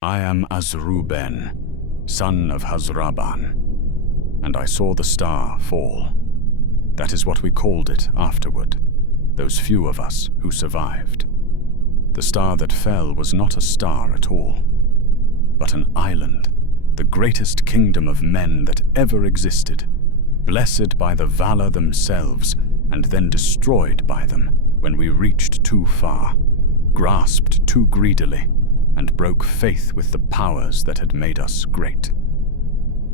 I am Azrubên, son of Hazrabân, and I saw the star fall. That is what we called it afterward, those few of us who survived. The star that fell was not a star at all, but an island, the greatest kingdom of men that ever existed, blessed by the valor themselves and then destroyed by them when we reached too far, grasped too greedily, and broke faith with the powers that had made us great.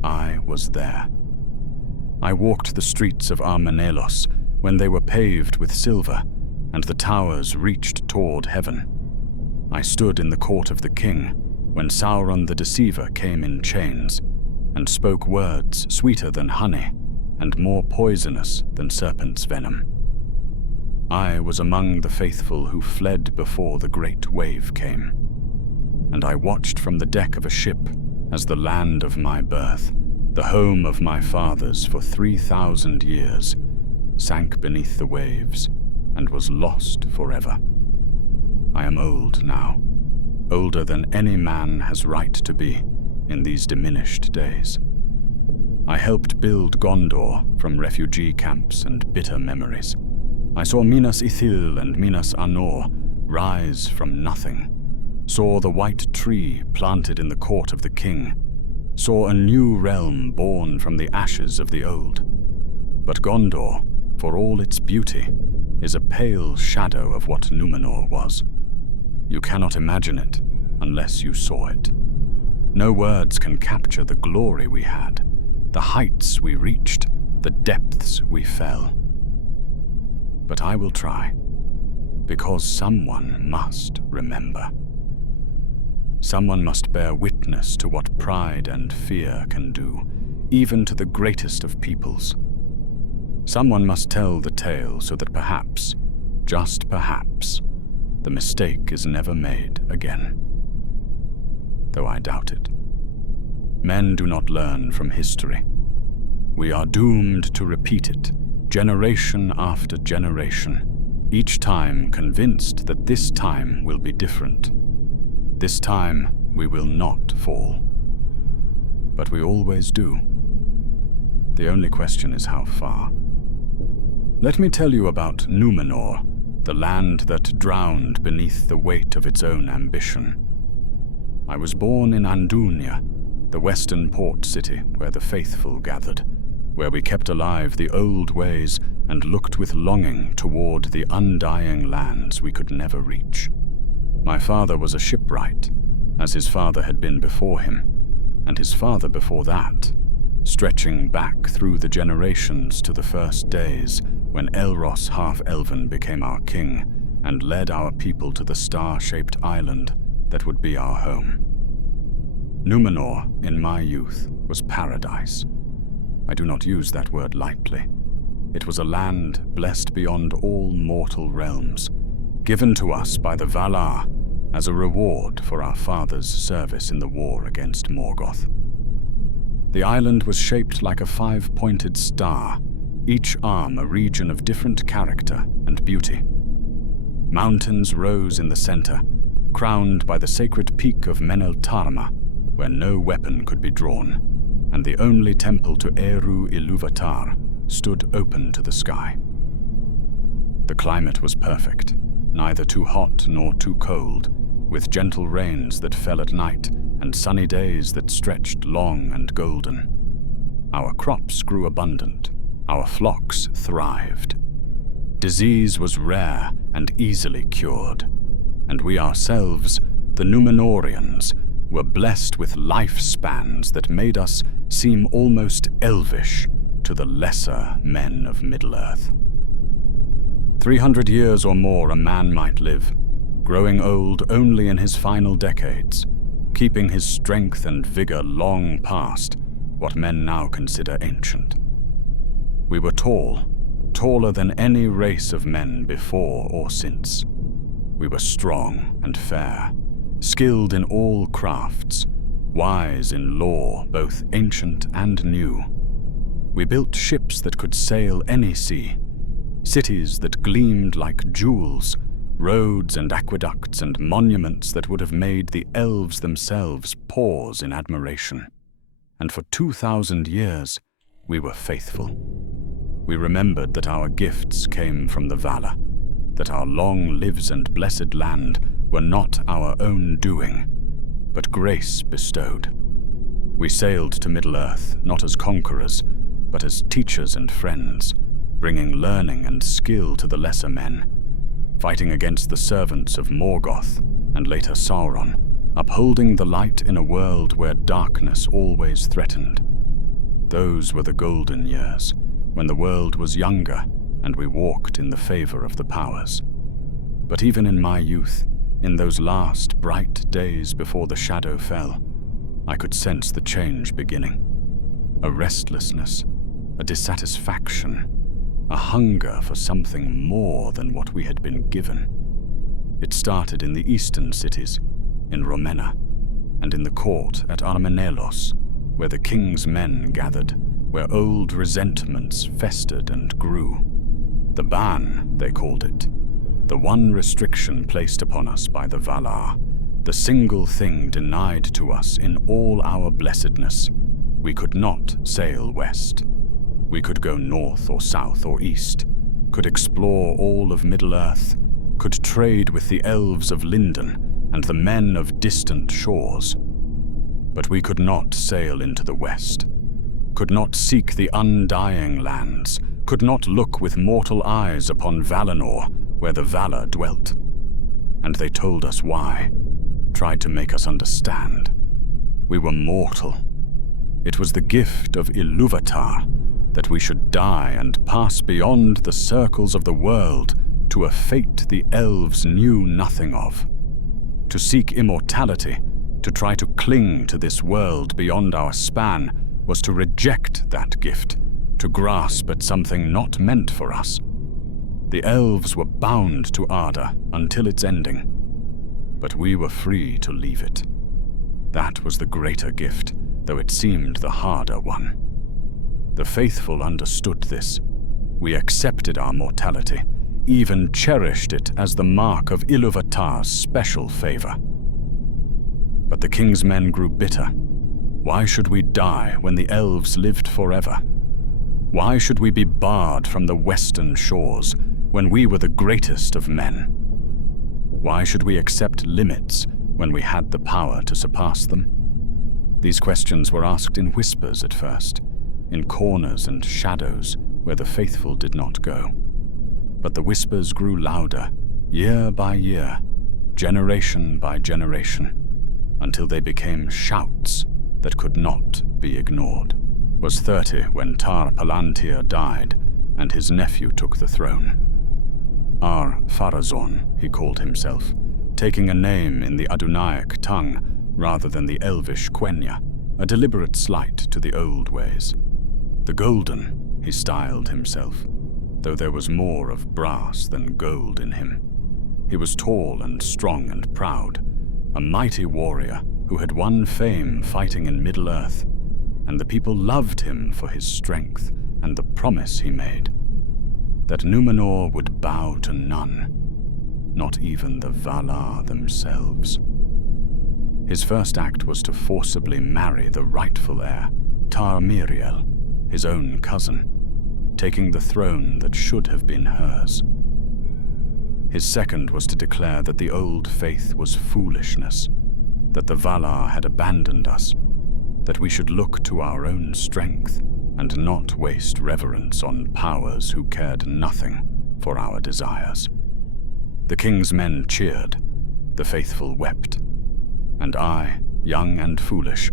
I was there. I walked the streets of Armenelos when they were paved with silver and the towers reached toward heaven. I stood in the court of the king when Sauron the Deceiver came in chains and spoke words sweeter than honey and more poisonous than serpent's venom. I was among the faithful who fled before the great wave came, and I watched from the deck of a ship as the land of my birth, the home of my fathers for 3,000 years, sank beneath the waves and was lost forever. I am old now, older than any man has right to be in these diminished days. I helped build Gondor from refugee camps and bitter memories. I saw Minas Ithil and Minas Anor rise from nothing, saw the white tree planted in the court of the king, saw a new realm born from the ashes of the old. But Gondor, for all its beauty, is a pale shadow of what Númenor was. You cannot imagine it unless you saw it. No words can capture the glory we had, the heights we reached, the depths we fell. But I will try, because someone must remember. Someone must bear witness to what pride and fear can do, even to the greatest of peoples. Someone must tell the tale so that perhaps, just perhaps, the mistake is never made again. Though I doubt it. Men do not learn from history. We are doomed to repeat it, generation after generation, each time convinced that this time will be different. This time we will not fall. But we always do. The only question is how far. Let me tell you about Númenor, the land that drowned beneath the weight of its own ambition. I was born in Andunia, the western port city where the faithful gathered, where we kept alive the old ways and looked with longing toward the undying lands we could never reach. My father was a shipwright, as his father had been before him, and his father before that, stretching back through the generations to the first days when Elros half-elven became our king and led our people to the star-shaped island that would be our home. Númenor, in my youth, was paradise. I do not use that word lightly. It was a land blessed beyond all mortal realms, given to us by the Valar as a reward for our father's service in the war against Morgoth. The island was shaped like a five-pointed star, each arm a region of different character and beauty. Mountains rose in the center, crowned by the sacred peak of Meneltarma, where no weapon could be drawn, and the only temple to Eru Ilúvatar stood open to the sky. The climate was perfect, neither too hot nor too cold, with gentle rains that fell at night and sunny days that stretched long and golden. Our crops grew abundant, our flocks thrived. Disease was rare and easily cured, and we ourselves, the Númenorians, were blessed with lifespans that made us seem almost elvish to the lesser men of Middle-earth. 300 years or more a man might live, growing old only in his final decades, keeping his strength and vigor long past what men now consider ancient. We were tall, taller than any race of men before or since. We were strong and fair, skilled in all crafts, wise in lore both ancient and new. We built ships that could sail any sea, cities that gleamed like jewels, roads and aqueducts and monuments that would have made the elves themselves pause in admiration. And for 2,000 years, we were faithful. We remembered that our gifts came from the Valar, that our long lives and blessed land were not our own doing, but grace bestowed. We sailed to Middle-earth not as conquerors, but as teachers and friends, bringing learning and skill to the lesser men, fighting against the servants of Morgoth and later Sauron, upholding the light in a world where darkness always threatened. Those were the golden years, when the world was younger and we walked in the favor of the powers. But even in my youth, in those last bright days before the shadow fell, I could sense the change beginning. A restlessness, a dissatisfaction, a hunger for something more than what we had been given. It started in the eastern cities, in Romena, and in the court at Armenelos, where the king's men gathered, where old resentments festered and grew. The ban, they called it, the one restriction placed upon us by the Valar, the single thing denied to us in all our blessedness. We could not sail west. We could go north or south or east, could explore all of Middle-earth, could trade with the elves of Lindon and the men of distant shores. But we could not sail into the west, could not seek the undying lands, could not look with mortal eyes upon Valinor, where the Valar dwelt. And they told us why, tried to make us understand. We were mortal. It was the gift of Ilúvatar that we should die and pass beyond the circles of the world to a fate the elves knew nothing of. To seek immortality, to try to cling to this world beyond our span, was to reject that gift, to grasp at something not meant for us. The elves were bound to Arda until its ending, but we were free to leave it. That was the greater gift, though it seemed the harder one. The faithful understood this. We accepted our mortality, even cherished it as the mark of Ilúvatar's special favor. But the king's men grew bitter. Why should we die when the elves lived forever? Why should we be barred from the western shores when we were the greatest of men? Why should we accept limits when we had the power to surpass them? These questions were asked in whispers at first, in corners and shadows where the faithful did not go. But the whispers grew louder, year by year, generation by generation, until they became shouts that could not be ignored. Was 30 when Tar Palantir died, and his nephew took the throne. Ar-Pharazôn, he called himself, taking a name in the Adunaic tongue rather than the Elvish Quenya, a deliberate slight to the old ways. The Golden, he styled himself, though there was more of brass than gold in him. He was tall and strong and proud, a mighty warrior who had won fame fighting in Middle-earth, and the people loved him for his strength and the promise he made, that Númenor would bow to none, not even the Valar themselves. His first act was to forcibly marry the rightful heir, Tar-Miriel, his own cousin, taking the throne that should have been hers. His second was to declare that the old faith was foolishness, that the Valar had abandoned us, that we should look to our own strength and not waste reverence on powers who cared nothing for our desires. The king's men cheered, the faithful wept, and I, young and foolish,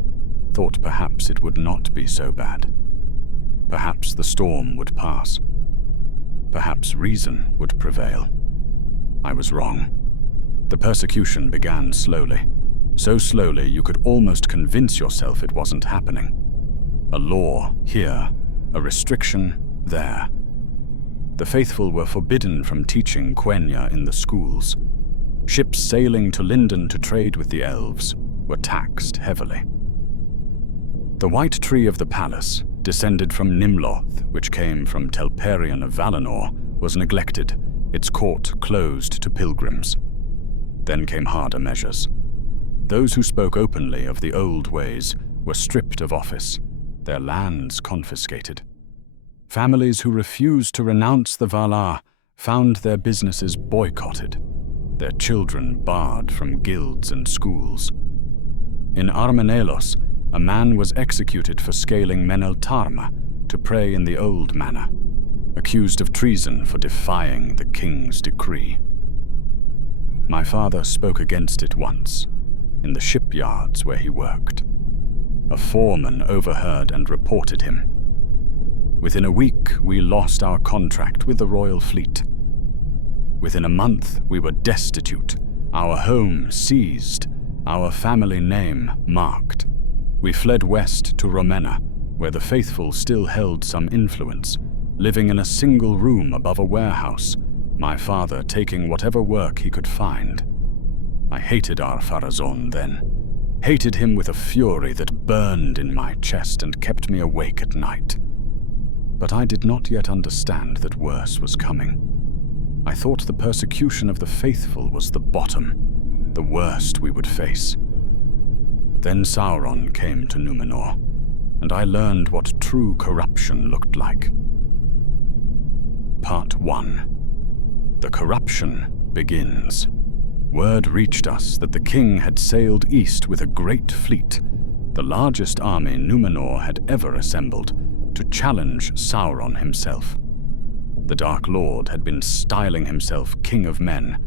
thought perhaps it would not be so bad. Perhaps the storm would pass. Perhaps reason would prevail. I was wrong. The persecution began slowly, so slowly you could almost convince yourself it wasn't happening. A law here, a restriction there. The faithful were forbidden from teaching Quenya in the schools. Ships sailing to Lindon to trade with the elves were taxed heavily. The white tree of the palace, descended from Nimloth, which came from Telperion of Valinor, was neglected, its court closed to pilgrims. Then came harder measures. Those who spoke openly of the old ways were stripped of office, their lands confiscated. Families who refused to renounce the Valar found their businesses boycotted, their children barred from guilds and schools. In Armenelos, a man was executed for scaling Meneltarma to pray in the old manor, accused of treason for defying the king's decree. My father spoke against it once, in the shipyards where he worked. A foreman overheard and reported him. Within a week, we lost our contract with the Royal Fleet. Within a month, we were destitute, our home seized, our family name marked. We fled west to Romena, where the faithful still held some influence, living in a single room above a warehouse, my father taking whatever work he could find. I hated Ar-Pharazôn then, hated him with a fury that burned in my chest and kept me awake at night. But I did not yet understand that worse was coming. I thought the persecution of the faithful was the bottom, the worst we would face. Then Sauron came to Númenor, and I learned what true corruption looked like. Part 1. The corruption begins. Word reached us that the king had sailed east with a great fleet, the largest army Númenor had ever assembled, to challenge Sauron himself. The Dark Lord had been styling himself King of Men,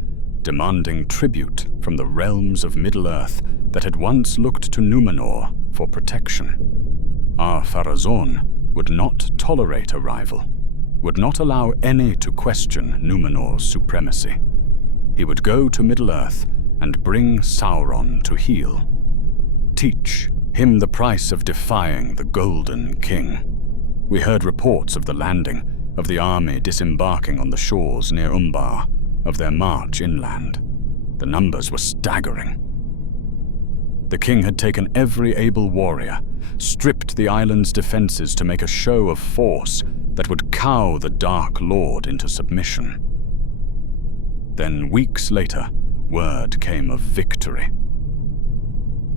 demanding tribute from the realms of Middle-earth that had once looked to Númenor for protection. Ar-Pharazôn would not tolerate a rival, would not allow any to question Númenor's supremacy. He would go to Middle-earth and bring Sauron to heel. Teach him the price of defying the Golden King. We heard reports of the landing, of the army disembarking on the shores near Umbar, of their march inland. The numbers were staggering. The king had taken every able warrior, stripped the island's defenses to make a show of force that would cow the Dark Lord into submission. Then, weeks later, word came of victory.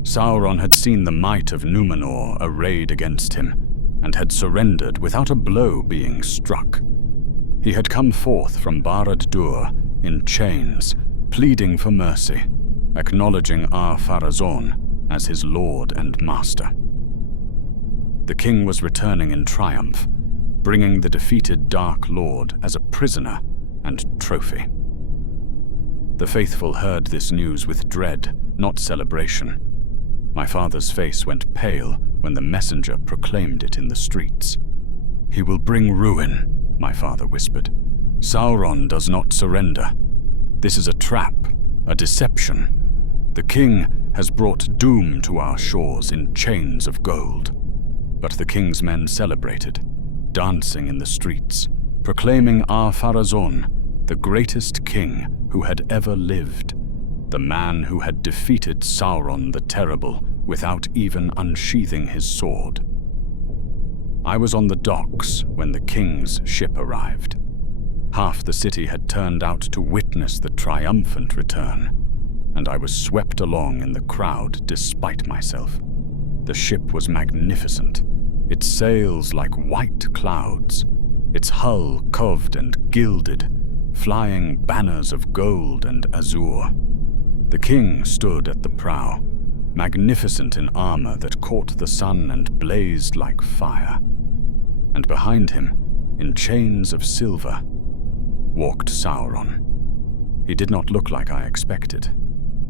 Sauron had seen the might of Númenor arrayed against him, and had surrendered without a blow being struck. He had come forth from Barad-dûr in chains, pleading for mercy, acknowledging Ar-Pharazôn as his lord and master. The king was returning in triumph, bringing the defeated Dark Lord as a prisoner and trophy. The faithful heard this news with dread, not celebration. My father's face went pale when the messenger proclaimed it in the streets. "He will bring ruin," my father whispered. "Sauron does not surrender. This is a trap, a deception. The king has brought doom to our shores in chains of gold." But the king's men celebrated, dancing in the streets, proclaiming Ar-Pharazôn the greatest king who had ever lived, the man who had defeated Sauron the Terrible without even unsheathing his sword. I was on the docks when the king's ship arrived. Half the city had turned out to witness the triumphant return, and I was swept along in the crowd despite myself. The ship was magnificent, its sails like white clouds, its hull coved and gilded, flying banners of gold and azure. The king stood at the prow, magnificent in armor that caught the sun and blazed like fire. And behind him, in chains of silver, walked Sauron. He did not look like I expected.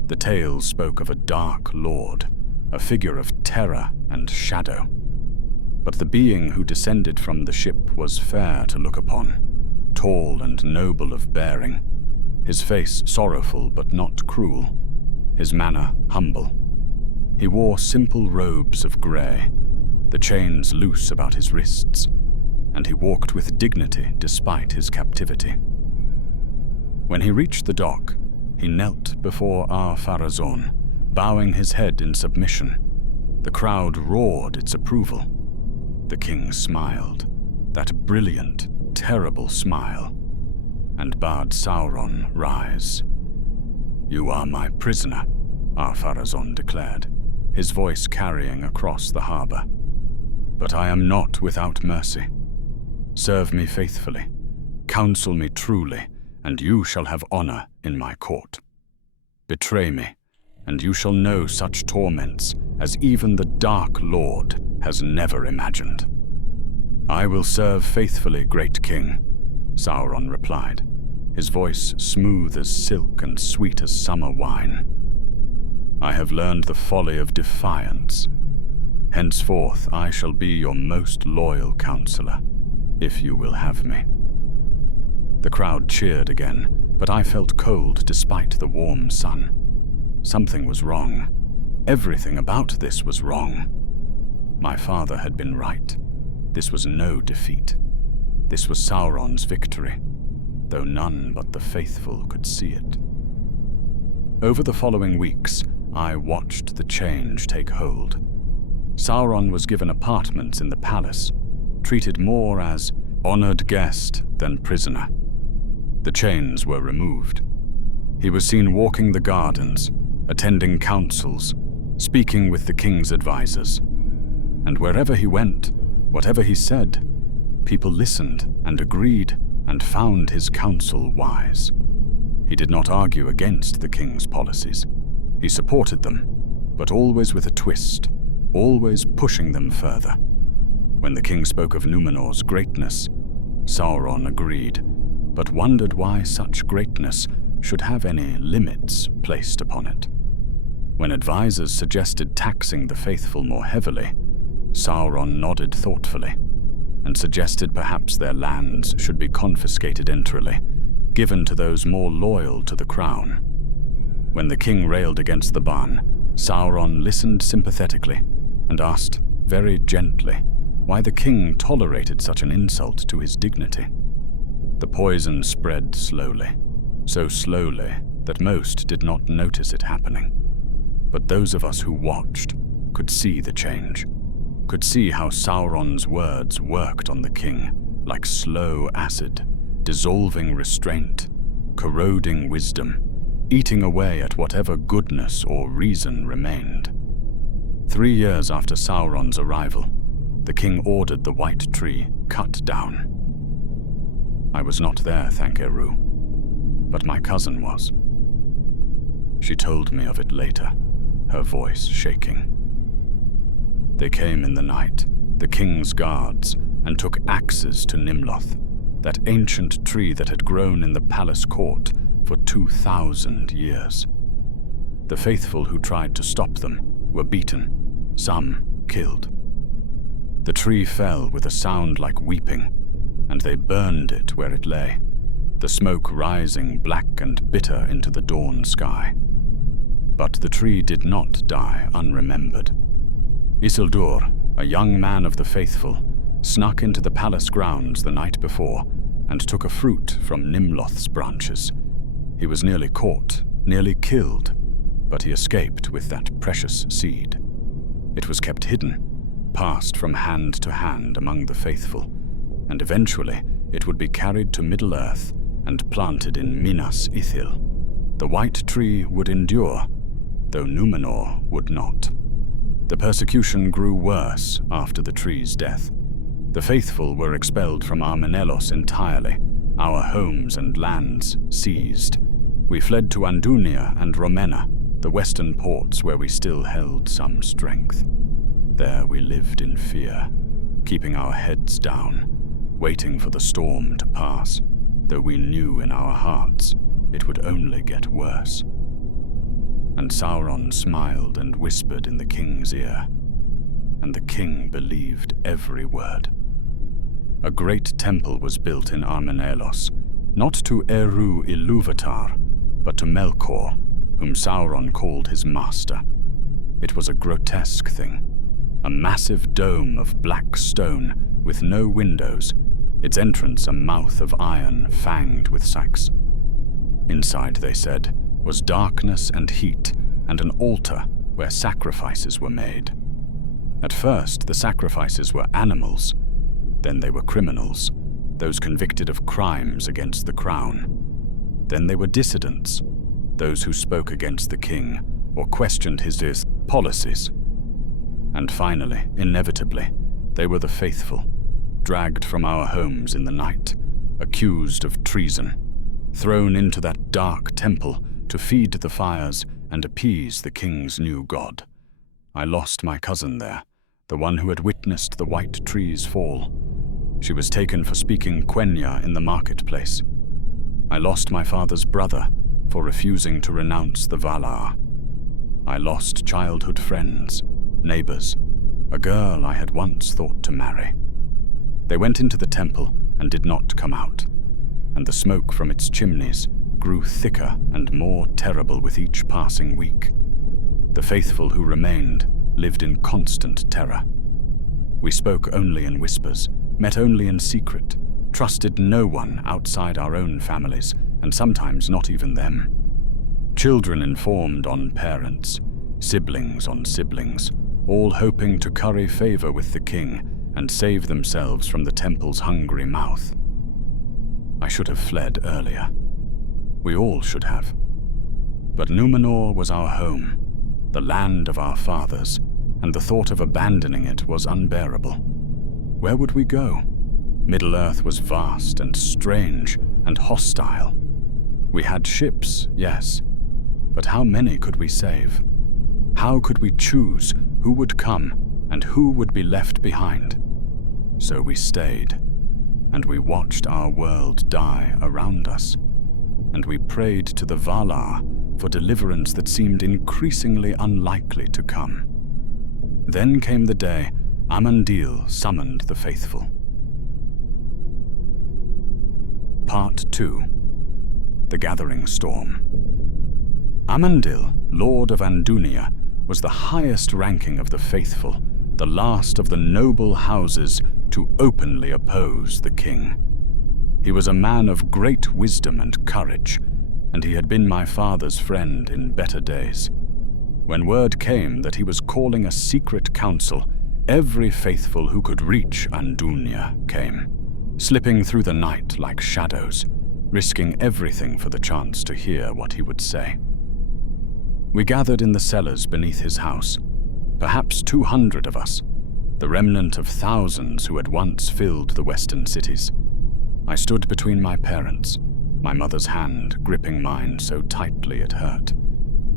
The tales spoke of a dark lord, a figure of terror and shadow. But the being who descended from the ship was fair to look upon, tall and noble of bearing, his face sorrowful but not cruel, his manner humble. He wore simple robes of grey, the chains loose about his wrists, and he walked with dignity despite his captivity. When he reached the dock, he knelt before Ar-Pharazôn, bowing his head in submission. The crowd roared its approval. The king smiled, that brilliant, terrible smile. and bade Sauron rise. "You are my prisoner," Ar-Pharazôn declared, his voice carrying across the harbor. "But I am not without mercy. Serve me faithfully, counsel me truly, and you shall have honor in my court. Betray me, and you shall know such torments as even the Dark Lord has never imagined." "I will serve faithfully, great king," Sauron replied, his voice smooth as silk and sweet as summer wine. "I have learned the folly of defiance. Henceforth I shall be your most loyal counselor, if you will have me." The crowd cheered again, but I felt cold despite the warm sun. Something was wrong. Everything about this was wrong. My father had been right. This was no defeat. This was Sauron's victory, though none but the faithful could see it. Over the following weeks, I watched the change take hold. Sauron was given apartments in the palace, treated more as honored guest than prisoner. The chains were removed. He was seen walking the gardens, attending councils, speaking with the king's advisors. And wherever he went, whatever he said, people listened and agreed and found his counsel wise. He did not argue against the king's policies. He supported them, but always with a twist, always pushing them further. When the king spoke of Númenor's greatness, Sauron agreed, but wondered why such greatness should have any limits placed upon it. When advisors suggested taxing the faithful more heavily, Sauron nodded thoughtfully and suggested perhaps their lands should be confiscated entirely, given to those more loyal to the crown. When the king railed against the ban, Sauron listened sympathetically and asked, very gently, why the king tolerated such an insult to his dignity. The poison spread slowly, so slowly that most did not notice it happening. But those of us who watched could see the change, could see how Sauron's words worked on the king like slow acid, dissolving restraint, corroding wisdom, eating away at whatever goodness or reason remained. 3 years after Sauron's arrival, the king ordered the white tree cut down. I was not there, thank Eru, but my cousin was. She told me of it later, her voice shaking. They came in the night, the king's guards, and took axes to Nimloth, that ancient tree that had grown in the palace court for 2,000 years. The faithful who tried to stop them were beaten, some killed. The tree fell with a sound like weeping, and they burned it where it lay, the smoke rising black and bitter into the dawn sky. But the tree did not die unremembered. Isildur, a young man of the faithful, snuck into the palace grounds the night before and took a fruit from Nimloth's branches. He was nearly caught, nearly killed, but he escaped with that precious seed. It was kept hidden, passed from hand to hand among the faithful, and eventually it would be carried to Middle-earth and planted in Minas Ithil. The white tree would endure, though Númenor would not. The persecution grew worse after the tree's death. The faithful were expelled from Armenelos entirely, our homes and lands seized. We fled to Andunia and Romena, the western ports where we still held some strength. There we lived in fear, keeping our heads down, waiting for the storm to pass, though we knew in our hearts it would only get worse. And Sauron smiled and whispered in the king's ear, and the king believed every word. A great temple was built in Armenelos, not to Eru Ilúvatar, but to Melkor, whom Sauron called his master. It was a grotesque thing, a massive dome of black stone with no windows, its entrance a mouth of iron fanged with sacks. Inside, they said, was darkness and heat, and an altar where sacrifices were made. At first, the sacrifices were animals, then they were criminals, those convicted of crimes against the crown. Then they were dissidents, those who spoke against the king or questioned his policies. And finally, inevitably, they were the faithful, dragged from our homes in the night, accused of treason, thrown into that dark temple to feed the fires and appease the king's new god. I lost my cousin there, the one who had witnessed the white trees fall. She was taken for speaking Quenya in the marketplace. I lost my father's brother for refusing to renounce the Valar. I lost childhood friends, neighbors, a girl I had once thought to marry. They went into the temple and did not come out, and the smoke from its chimneys grew thicker and more terrible with each passing week. The faithful who remained lived in constant terror. We spoke only in whispers, met only in secret, trusted no one outside our own families, and sometimes not even them. Children informed on parents, siblings on siblings, all hoping to curry favor with the king and save themselves from the temple's hungry mouth. I should have fled earlier. We all should have. But Númenor was our home, the land of our fathers, and the thought of abandoning it was unbearable. Where would we go? Middle-earth was vast and strange and hostile. We had ships, yes, but how many could we save? How could we choose who would come and who would be left behind? So we stayed, and we watched our world die around us, and we prayed to the Valar for deliverance that seemed increasingly unlikely to come. Then came the day Armenelos summoned the faithful. Part 2. The Gathering Storm. Armenelos, Lord of Andunia, was the highest ranking of the faithful, the last of the noble houses to openly oppose the king. He was a man of great wisdom and courage, and he had been my father's friend in better days. When word came that he was calling a secret council, every faithful who could reach Andunia came, slipping through the night like shadows, risking everything for the chance to hear what he would say. We gathered in the cellars beneath his house, perhaps 200 of us, the remnant of thousands who had once filled the western cities. I stood between my parents, my mother's hand gripping mine so tightly it hurt,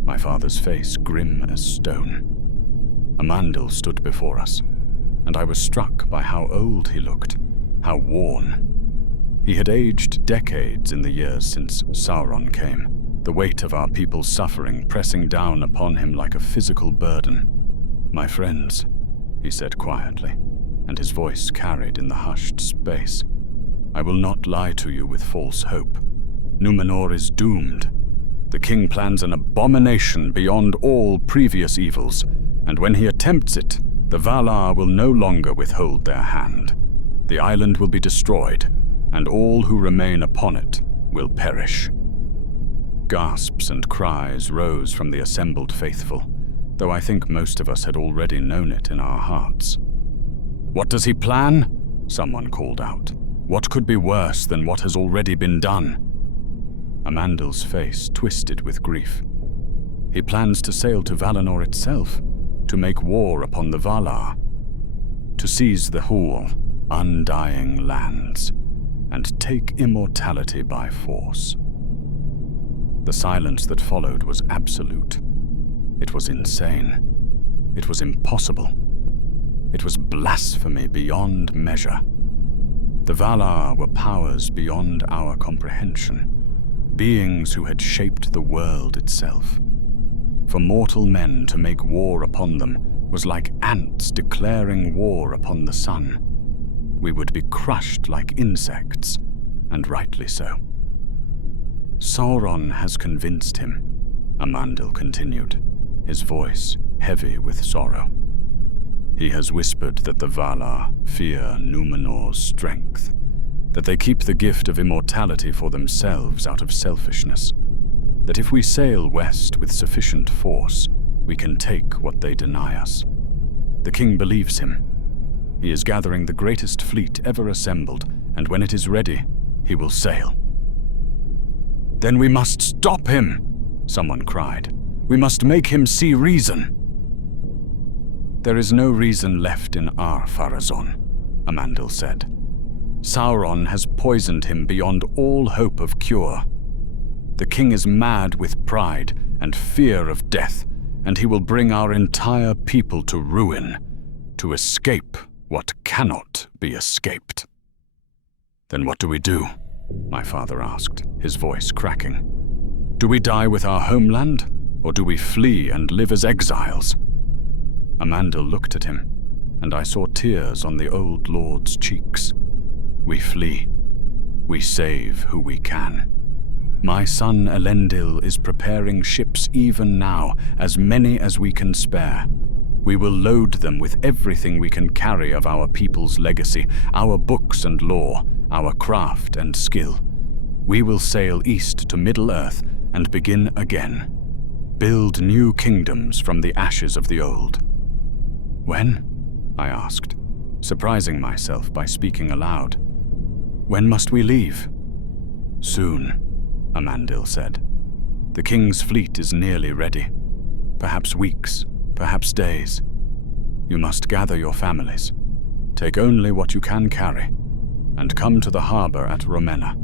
my father's face grim as stone. Armenelos stood before us, and I was struck by how old he looked, how worn. He had aged decades in the years since Sauron came, the weight of our people's suffering pressing down upon him like a physical burden. "My friends," he said quietly, and his voice carried in the hushed space, "I will not lie to you with false hope. Númenor is doomed. The king plans an abomination beyond all previous evils, and when he attempts it, the Valar will no longer withhold their hand. The island will be destroyed, and all who remain upon it will perish." Gasps and cries rose from the assembled faithful, though I think most of us had already known it in our hearts. "What does he plan?" someone called out. "What could be worse than what has already been done?" Armenelos' face twisted with grief. "He plans to sail to Valinor itself, to make war upon the Valar, to seize the whole, undying lands, and take immortality by force." The silence that followed was absolute. It was insane. It was impossible. It was blasphemy beyond measure. The Valar were powers beyond our comprehension, beings who had shaped the world itself. For mortal men to make war upon them was like ants declaring war upon the sun. We would be crushed like insects, and rightly so. "Sauron has convinced him," Armenelos continued, his voice heavy with sorrow. "He has whispered that the Valar fear Númenor's strength, that they keep the gift of immortality for themselves out of selfishness, that if we sail west with sufficient force, we can take what they deny us. The king believes him. He is gathering the greatest fleet ever assembled and when it is ready, he will sail." "Then we must stop him," someone cried. "We must make him see reason." "There is no reason left in our Pharazôn," Amandil said. "Sauron has poisoned him beyond all hope of cure. The king is mad with pride and fear of death, and he will bring our entire people to ruin, to escape what cannot be escaped." "Then what do we do?" my father asked, his voice cracking. "Do we die with our homeland, or do we flee and live as exiles?" Amandil looked at him, and I saw tears on the old lord's cheeks. "We flee. We save who we can. My son Elendil is preparing ships even now, as many as we can spare. We will load them with everything we can carry of our people's legacy, our books and lore, our craft and skill. We will sail east to Middle-earth and begin again. Build new kingdoms from the ashes of the old." "When?" I asked, surprising myself by speaking aloud. "When must we leave?" "Soon," Amandil said. "The king's fleet is nearly ready. Perhaps weeks, perhaps days. You must gather your families. Take only what you can carry, and come to the harbor at Romena.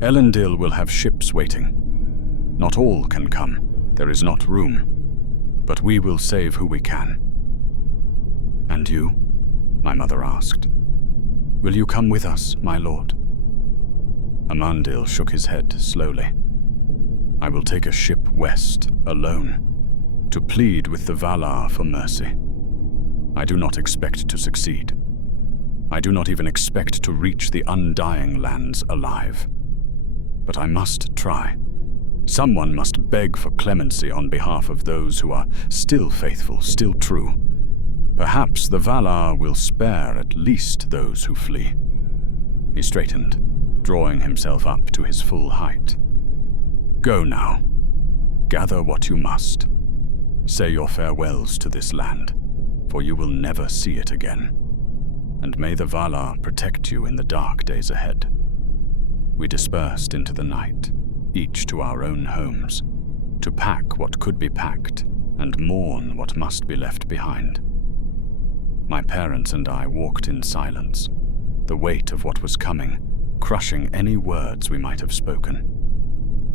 Elendil will have ships waiting. Not all can come, there is not room, but we will save who we can." "And you?" my mother asked. "Will you come with us, my lord?" Amandil shook his head slowly. "I will take a ship west, alone, to plead with the Valar for mercy. I do not expect to succeed. I do not even expect to reach the Undying Lands alive. But I must try. Someone must beg for clemency on behalf of those who are still faithful, still true. Perhaps the Valar will spare at least those who flee." He straightened, drawing himself up to his full height. "Go now. Gather what you must. Say your farewells to this land, for you will never see it again. And may the Valar protect you in the dark days ahead." We dispersed into the night, each to our own homes, to pack what could be packed and mourn what must be left behind. My parents and I walked in silence, the weight of what was coming crushing any words we might have spoken.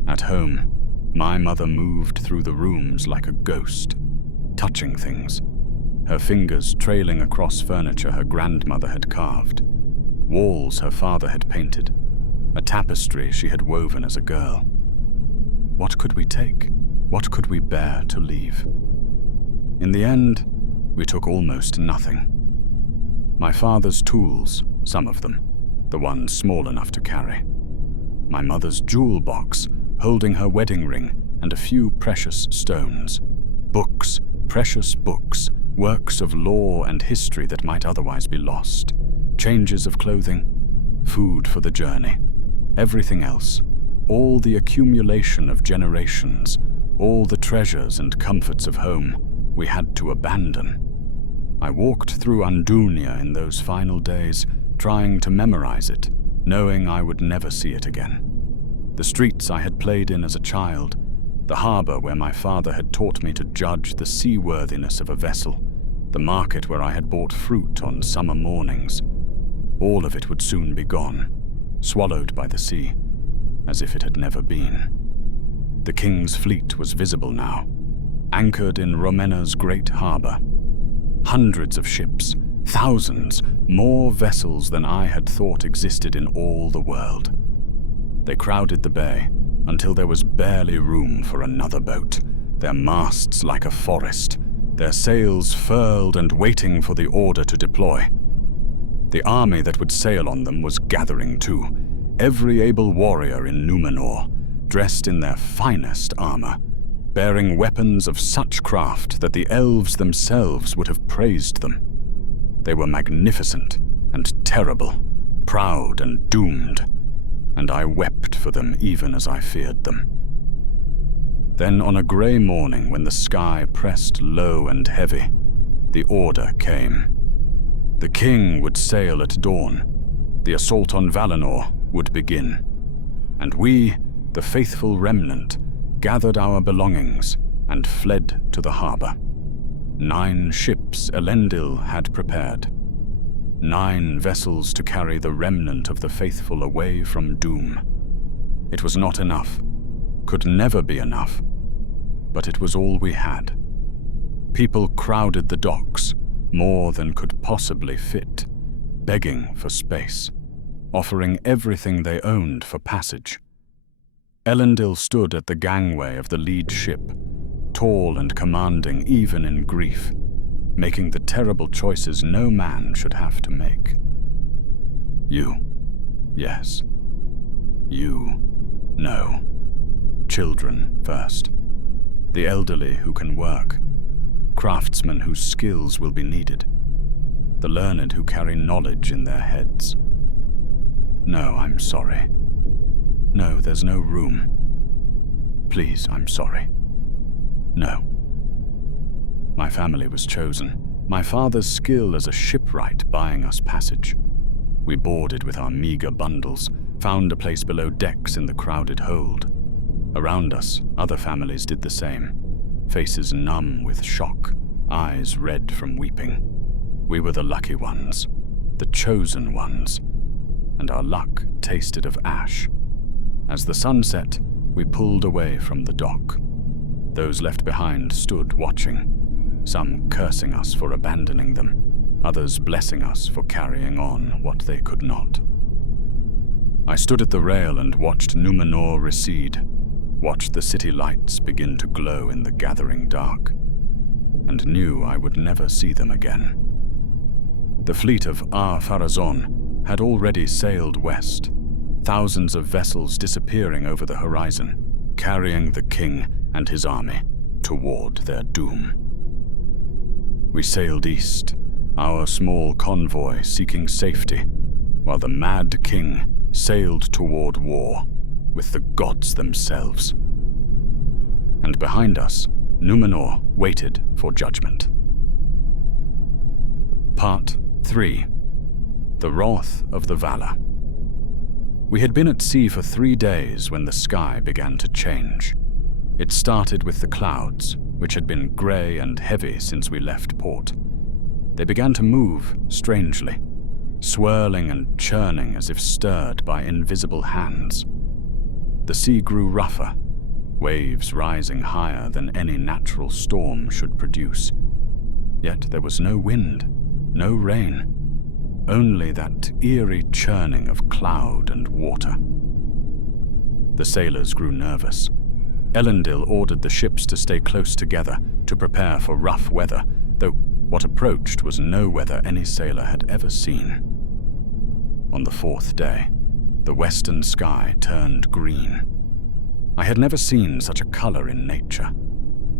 At home, my mother moved through the rooms like a ghost, touching things, her fingers trailing across furniture her grandmother had carved, walls her father had painted, a tapestry she had woven as a girl. What could we take? What could we bear to leave? In the end, we took almost nothing. My father's tools, some of them, the ones small enough to carry. My mother's jewel box, holding her wedding ring and a few precious stones. Books, precious books, works of lore and history that might otherwise be lost. Changes of clothing, food for the journey. Everything else, all the accumulation of generations, all the treasures and comforts of home, we had to abandon. I walked through Andunia in those final days, trying to memorize it, knowing I would never see it again. The streets I had played in as a child, the harbor where my father had taught me to judge the seaworthiness of a vessel, the market where I had bought fruit on summer mornings. All of it would soon be gone, swallowed by the sea, as if it had never been. The king's fleet was visible now, anchored in Romena's great harbor. Hundreds of ships, thousands, more vessels than I had thought existed in all the world. They crowded the bay until there was barely room for another boat, their masts like a forest, their sails furled and waiting for the order to deploy. The army that would sail on them was gathering too, every able warrior in Númenor, dressed in their finest armor, bearing weapons of such craft that the elves themselves would have praised them. They were magnificent and terrible, proud and doomed, and I wept for them even as I feared them. Then on a grey morning when the sky pressed low and heavy, the order came. The king would sail at dawn. The assault on Valinor would begin, and we, the faithful remnant, gathered our belongings and fled to the harbor. 9 ships Elendil had prepared. 9 vessels to carry the remnant of the faithful away from doom. It was not enough, could never be enough, but it was all we had. People crowded the docks, more than could possibly fit, begging for space, offering everything they owned for passage. Elendil stood at the gangway of the lead ship, tall and commanding even in grief, making the terrible choices no man should have to make. You, yes. You, no. Children first. The elderly who can work. Craftsmen whose skills will be needed. The learned who carry knowledge in their heads. No, I'm sorry. No, there's no room. Please, I'm sorry. No. My family was chosen. My father's skill as a shipwright buying us passage. We boarded with our meager bundles, found a place below decks in the crowded hold. Around us, other families did the same, faces numb with shock, eyes red from weeping. We were the lucky ones, the chosen ones, and our luck tasted of ash. As the sun set, we pulled away from the dock. Those left behind stood watching, some cursing us for abandoning them, others blessing us for carrying on what they could not. I stood at the rail and watched Númenor recede, watched the city lights begin to glow in the gathering dark, and knew I would never see them again. The fleet of Ar-Pharazôn had already sailed west, thousands of vessels disappearing over the horizon, carrying the king and his army toward their doom. We sailed east, our small convoy seeking safety, while the mad king sailed toward war with the gods themselves. And behind us, Númenor waited for judgment. Part 3. The Wrath of the Valar. We had been at sea for 3 days when the sky began to change. It started with the clouds, which had been grey and heavy since we left port. They began to move strangely, swirling and churning as if stirred by invisible hands. The sea grew rougher, waves rising higher than any natural storm should produce. Yet there was no wind, no rain, only that eerie churning of cloud and water. The sailors grew nervous. Elendil ordered the ships to stay close together to prepare for rough weather, though what approached was no weather any sailor had ever seen. On the 4th day, the western sky turned green. I had never seen such a color in nature,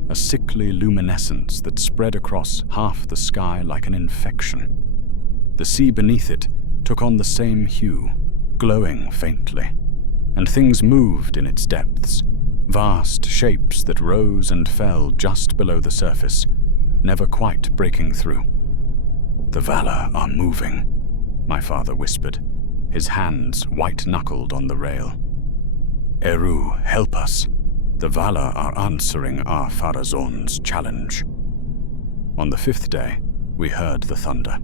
a sickly luminescence that spread across half the sky like an infection. The sea beneath it took on the same hue, glowing faintly, and things moved in its depths, vast shapes that rose and fell just below the surface, never quite breaking through. "The Valar are moving," my father whispered, his hands white-knuckled on the rail. "Eru, help us. The Valar are answering Ar-Pharazôn's challenge." On the 5th day, we heard the thunder.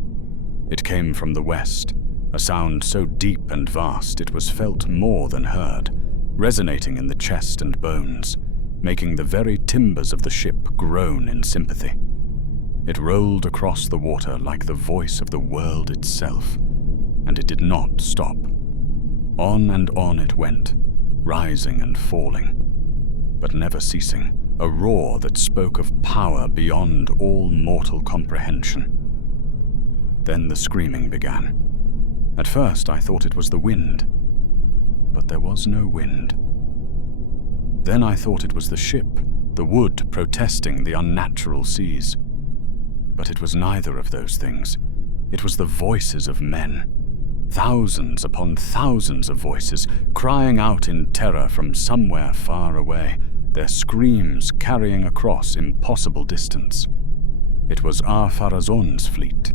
It came from the west, a sound so deep and vast it was felt more than heard, resonating in the chest and bones, making the very timbers of the ship groan in sympathy. It rolled across the water like the voice of the world itself, and it did not stop. On and on it went, rising and falling, but never ceasing, a roar that spoke of power beyond all mortal comprehension. Then the screaming began. At first I thought it was the wind, but there was no wind. Then I thought it was the ship, the wood protesting the unnatural seas. But it was neither of those things. It was the voices of men. Thousands upon thousands of voices, crying out in terror from somewhere far away, their screams carrying across impossible distance. It was Ar-Pharazôn's fleet,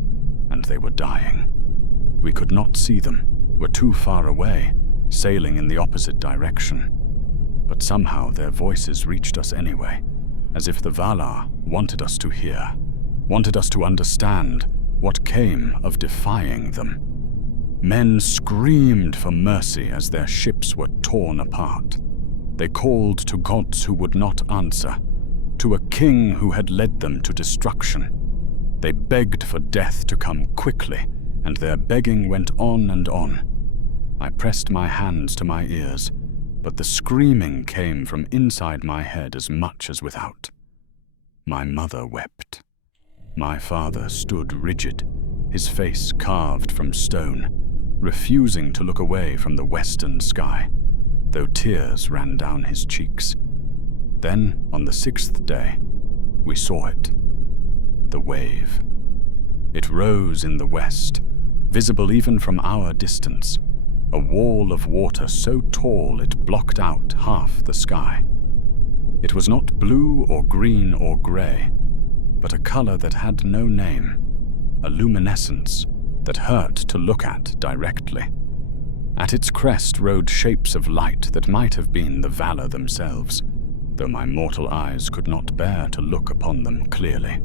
and they were dying. We could not see them, were too far away, sailing in the opposite direction. But somehow their voices reached us anyway, as if the Valar wanted us to hear, wanted us to understand what came of defying them. Men screamed for mercy as their ships were torn apart. They called to gods who would not answer, to a king who had led them to destruction. They begged for death to come quickly, and their begging went on and on. I pressed my hands to my ears, but the screaming came from inside my head as much as without. My mother wept. My father stood rigid, his face carved from stone, refusing to look away from the western sky, though tears ran down his cheeks. Then, on the 6th day, we saw it. The wave. It rose in the west, visible even from our distance, a wall of water so tall it blocked out half the sky. It was not blue or green or grey, but a color that had no name, a luminescence that hurt to look at directly. At its crest rode shapes of light that might have been the Valar themselves, though my mortal eyes could not bear to look upon them clearly.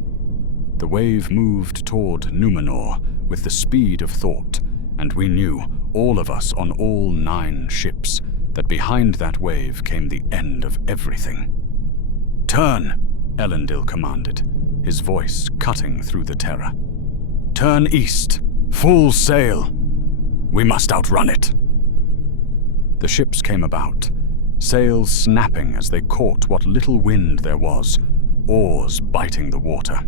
The wave moved toward Númenor with the speed of thought, and we knew, all of us on all 9 ships, that behind that wave came the end of everything. "Turn!" Elendil commanded, his voice cutting through the terror. "Turn east! Full sail! We must outrun it!" The ships came about, sails snapping as they caught what little wind there was, oars biting the water.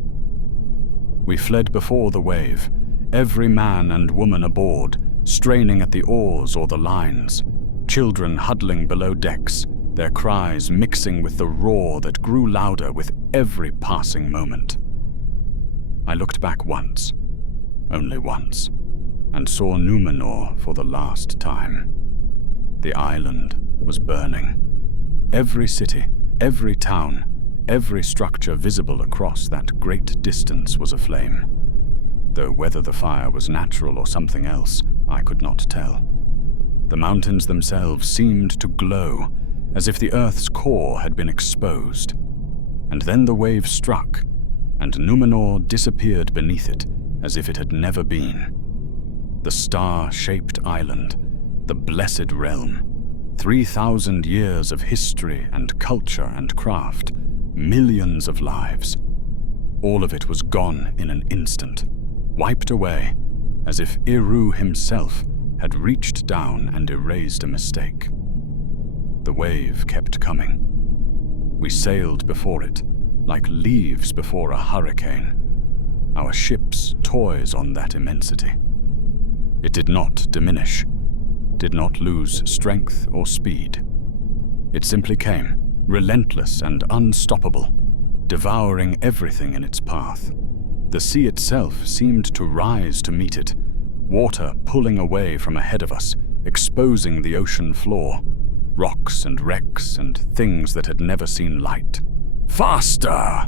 We fled before the wave, every man and woman aboard, straining at the oars or the lines, children huddling below decks, their cries mixing with the roar that grew louder with every passing moment. I looked back once, only once, and saw Númenor for the last time. The island was burning. Every city, every town, every structure visible across that great distance was aflame, though whether the fire was natural or something else, I could not tell. The mountains themselves seemed to glow, as if the earth's core had been exposed. And then the wave struck, and Númenor disappeared beneath it, as if it had never been. The star-shaped island, the blessed realm, 3,000 years of history and culture and craft, millions of lives. All of it was gone in an instant, wiped away, as if Eru himself had reached down and erased a mistake. The wave kept coming. We sailed before it, like leaves before a hurricane, our ships toys on that immensity. It did not diminish, did not lose strength or speed. It simply came, relentless and unstoppable, devouring everything in its path. The sea itself seemed to rise to meet it, water pulling away from ahead of us, exposing the ocean floor, rocks and wrecks and things that had never seen light. "Faster!"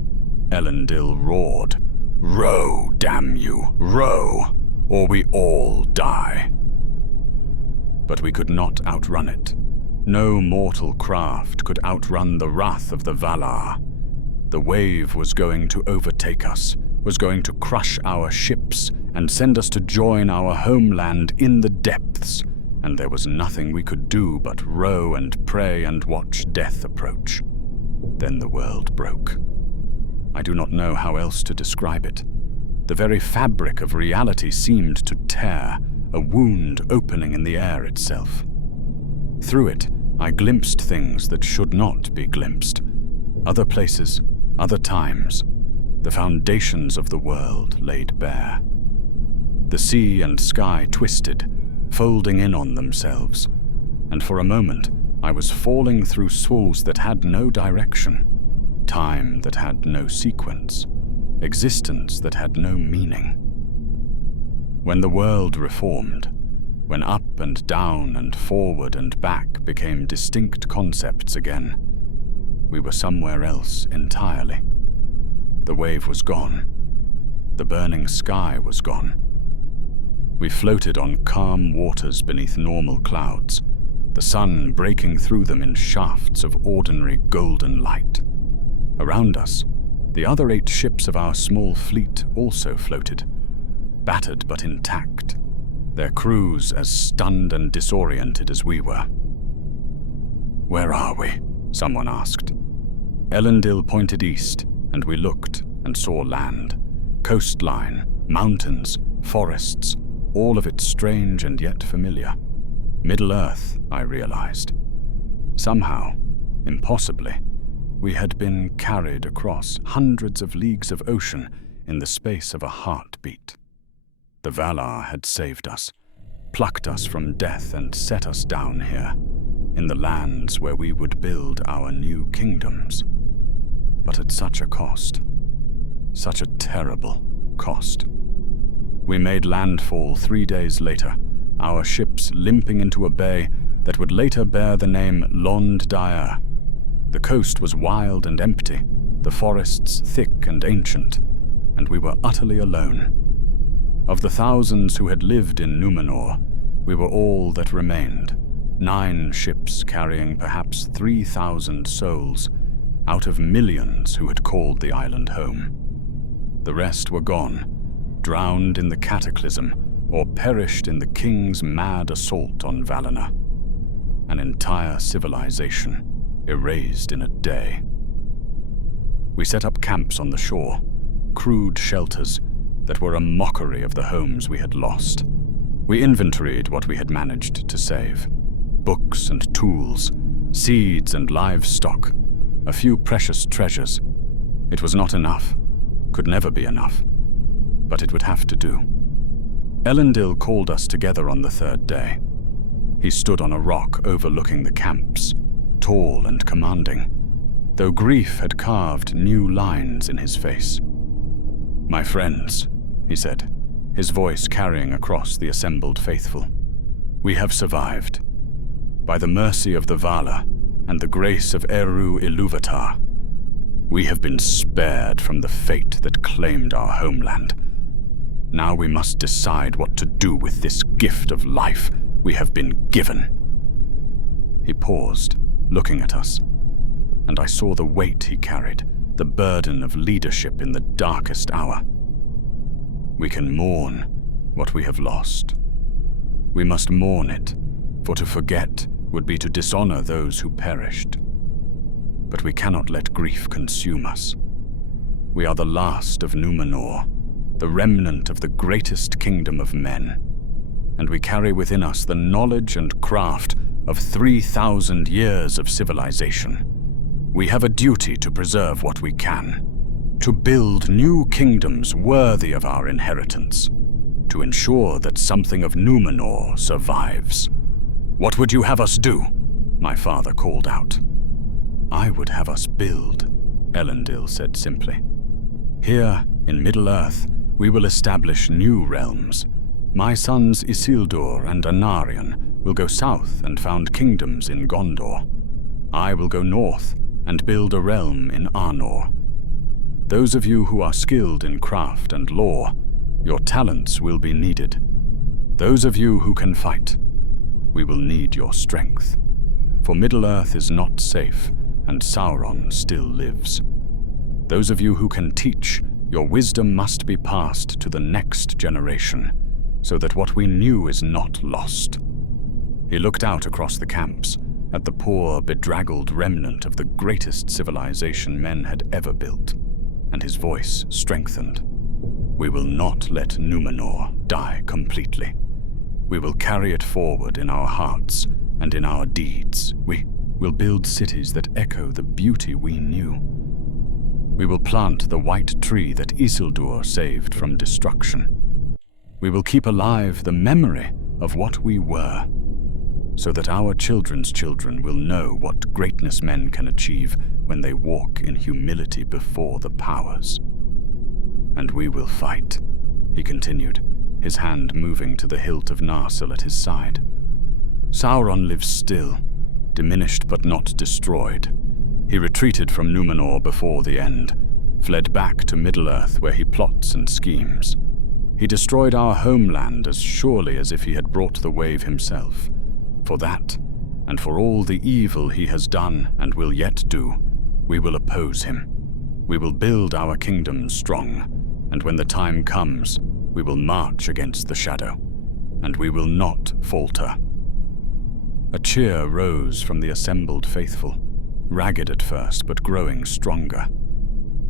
Elendil roared. "Row, damn you, row, or we all die." But we could not outrun it. No mortal craft could outrun the wrath of the Valar. The wave was going to overtake us, was going to crush our ships and send us to join our homeland in the depths, and there was nothing we could do but row and pray and watch death approach. Then the world broke. I do not know how else to describe it. The very fabric of reality seemed to tear, a wound opening in the air itself. Through it, I glimpsed things that should not be glimpsed. Other places, other times. The foundations of the world laid bare. The sea and sky twisted, folding in on themselves, and for a moment I was falling through swools that had no direction, time that had no sequence, existence that had no meaning. When the world reformed, when up and down and forward and back became distinct concepts again, we were somewhere else entirely. The wave was gone. The burning sky was gone. We floated on calm waters beneath normal clouds, the sun breaking through them in shafts of ordinary golden light. Around us, the other 8 ships of our small fleet also floated, battered but intact, their crews as stunned and disoriented as we were. "Where are we?" someone asked. Elendil pointed east, and we looked and saw land, coastline, mountains, forests, all of it strange and yet familiar. Middle-earth, I realized. Somehow, impossibly, we had been carried across hundreds of leagues of ocean in the space of a heartbeat. The Valar had saved us, plucked us from death and set us down here, in the lands where we would build our new kingdoms. But at such a cost. Such a terrible cost. We made landfall 3 days later, our ships limping into a bay that would later bear the name Lond Daer. The coast was wild and empty, the forests thick and ancient, and we were utterly alone. Of the thousands who had lived in Númenor, we were all that remained, 9 ships carrying perhaps 3,000 souls, out of millions who had called the island home. The rest were gone, drowned in the cataclysm, or perished in the king's mad assault on Valinor. An entire civilization, erased in a day. We set up camps on the shore, crude shelters that were a mockery of the homes we had lost. We inventoried what we had managed to save. Books and tools, seeds and livestock, a few precious treasures. It was not enough, could never be enough, but it would have to do. Elendil called us together on the 3rd day. He stood on a rock overlooking the camps, tall and commanding, though grief had carved new lines in his face. "My friends," he said, his voice carrying across the assembled faithful, "we have survived. By the mercy of the Valar and the grace of Eru Ilúvatar, we have been spared from the fate that claimed our homeland. Now we must decide what to do with this gift of life we have been given." He paused, looking at us, and I saw the weight he carried, the burden of leadership in the darkest hour. We can mourn what we have lost. We must mourn it, for to forget would be to dishonor those who perished. But we cannot let grief consume us. We are the last of Númenor, the remnant of the greatest kingdom of men, and we carry within us the knowledge and craft of 3,000 years of civilization. We have a duty to preserve what we can, to build new kingdoms worthy of our inheritance, to ensure that something of Númenor survives. "What would you have us do?" my father called out. "I would have us build," Elendil said simply. "Here, in Middle-earth, we will establish new realms. My sons Isildur and Anarion will go south and found kingdoms in Gondor. I will go north and build a realm in Arnor. Those of you who are skilled in craft and lore, your talents will be needed. Those of you who can fight, we will need your strength. For Middle-earth is not safe, and Sauron still lives. Those of you who can teach, your wisdom must be passed to the next generation, so that what we knew is not lost." He looked out across the camps, at the poor, bedraggled remnant of the greatest civilization men had ever built, and his voice strengthened. "We will not let Númenor die completely. We will carry it forward in our hearts and in our deeds. We will build cities that echo the beauty we knew. We will plant the white tree that Isildur saved from destruction. We will keep alive the memory of what we were, so that our children's children will know what greatness men can achieve when they walk in humility before the powers. And we will fight," he continued, his hand moving to the hilt of Narsil at his side. "Sauron lives still, diminished but not destroyed. He retreated from Númenor before the end, fled back to Middle-earth where he plots and schemes. He destroyed our homeland as surely as if he had brought the wave himself. For that, and for all the evil he has done and will yet do, we will oppose him. We will build our kingdom strong, and when the time comes, we will march against the shadow, and we will not falter. A cheer rose from the assembled faithful, ragged at first, but growing stronger.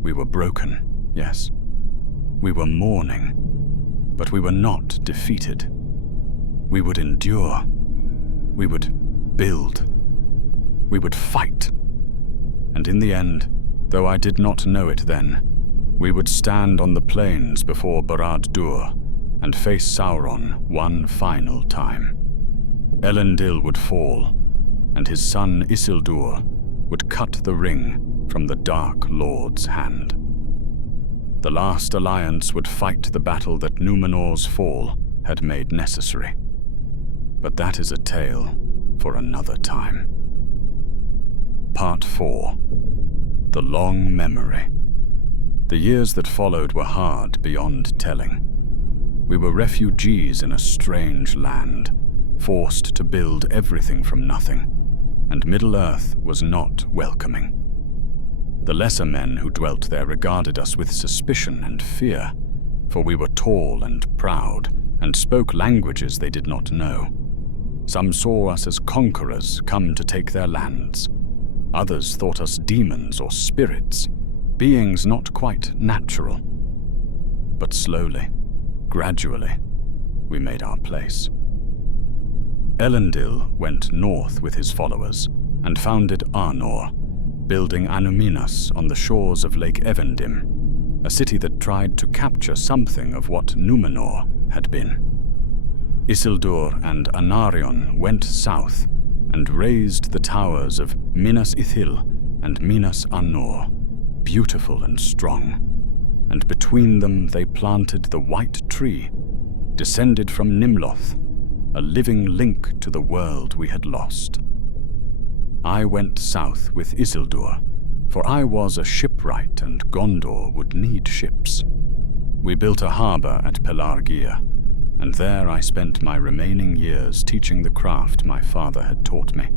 We were broken, yes. We were mourning, but we were not defeated. We would endure. We would build. We would fight. And in the end, though I did not know it then, we would stand on the plains before Barad-dûr and face Sauron one final time. Elendil would fall, and his son Isildur would cut the ring from the Dark Lord's hand. The last alliance would fight the battle that Númenor's fall had made necessary. But that is a tale for another time. Part 4. The Long Memory. The years that followed were hard beyond telling. We were refugees in a strange land, forced to build everything from nothing, and Middle-earth was not welcoming. The lesser men who dwelt there regarded us with suspicion and fear, for we were tall and proud, and spoke languages they did not know. Some saw us as conquerors come to take their lands. Others thought us demons or spirits, beings not quite natural. But slowly, gradually, we made our place. Elendil went north with his followers and founded Arnor, building Armenelos on the shores of Lake Evendim, a city that tried to capture something of what Númenor had been. Isildur and Anarion went south and razed the towers of Minas Ithil and Minas Anor, beautiful and strong, and between them they planted the White Tree, descended from Nimloth, a living link to the world we had lost. I went south with Isildur, for I was a shipwright and Gondor would need ships. We built a harbor at Pelargia, and there I spent my remaining years teaching the craft my father had taught me,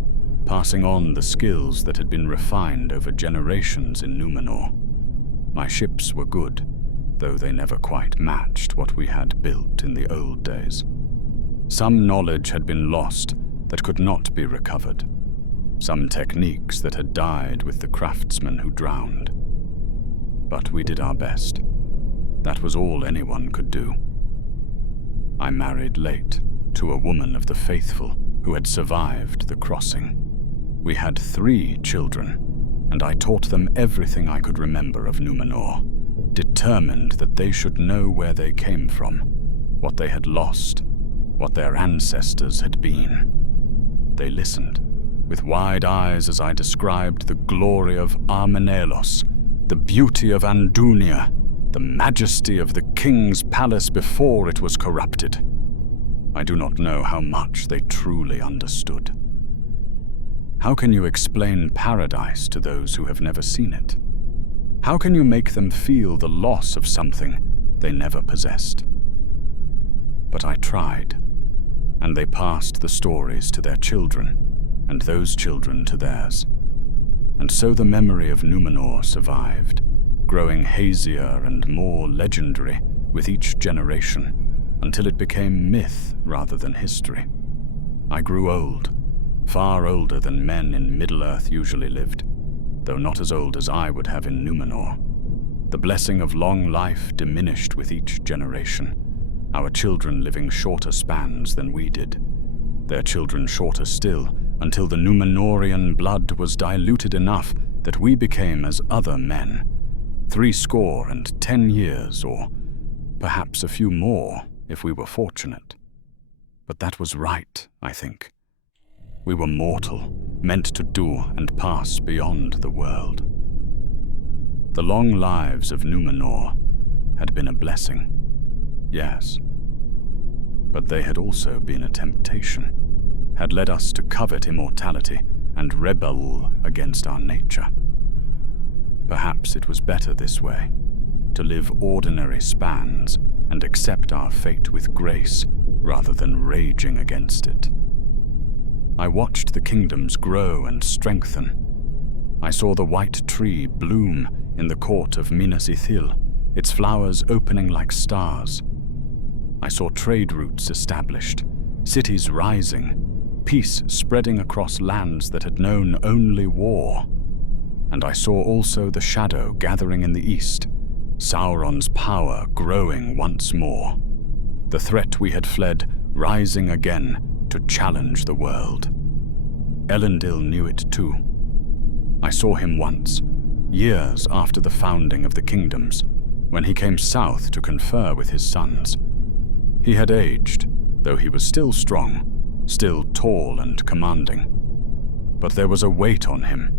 passing on the skills that had been refined over generations in Númenor. My ships were good, though they never quite matched what we had built in the old days. Some knowledge had been lost that could not be recovered, some techniques that had died with the craftsmen who drowned. But we did our best. That was all anyone could do. I married late to a woman of the faithful who had survived the crossing. We had 3 children, and I taught them everything I could remember of Númenor, determined that they should know where they came from, what they had lost, what their ancestors had been. They listened, with wide eyes as I described the glory of Armenelos, the beauty of Andunia, the majesty of the king's palace before it was corrupted. I do not know how much they truly understood. How can you explain paradise to those who have never seen it? How can you make them feel the loss of something they never possessed? But I tried, and they passed the stories to their children, and those children to theirs. And so the memory of Númenor survived, growing hazier and more legendary with each generation, until it became myth rather than history. I grew old, far older than men in Middle-earth usually lived, though not as old as I would have in Númenor. The blessing of long life diminished with each generation, our children living shorter spans than we did, their children shorter still, until the Númenorian blood was diluted enough that we became as other men, 70 years, or perhaps a few more if we were fortunate. But that was right, I think. We were mortal, meant to do and pass beyond the world. The long lives of Númenor had been a blessing, yes, but they had also been a temptation, had led us to covet immortality and rebel against our nature. Perhaps it was better this way, to live ordinary spans and accept our fate with grace rather than raging against it. I watched the kingdoms grow and strengthen. I saw the white tree bloom in the court of Minas Ithil, its flowers opening like stars. I saw trade routes established, cities rising, peace spreading across lands that had known only war. And I saw also the shadow gathering in the east, Sauron's power growing once more, the threat we had fled rising again to challenge the world. Elendil knew it too. I saw him once, years after the founding of the kingdoms, when he came south to confer with his sons. He had aged, though he was still strong, still tall and commanding. But there was a weight on him,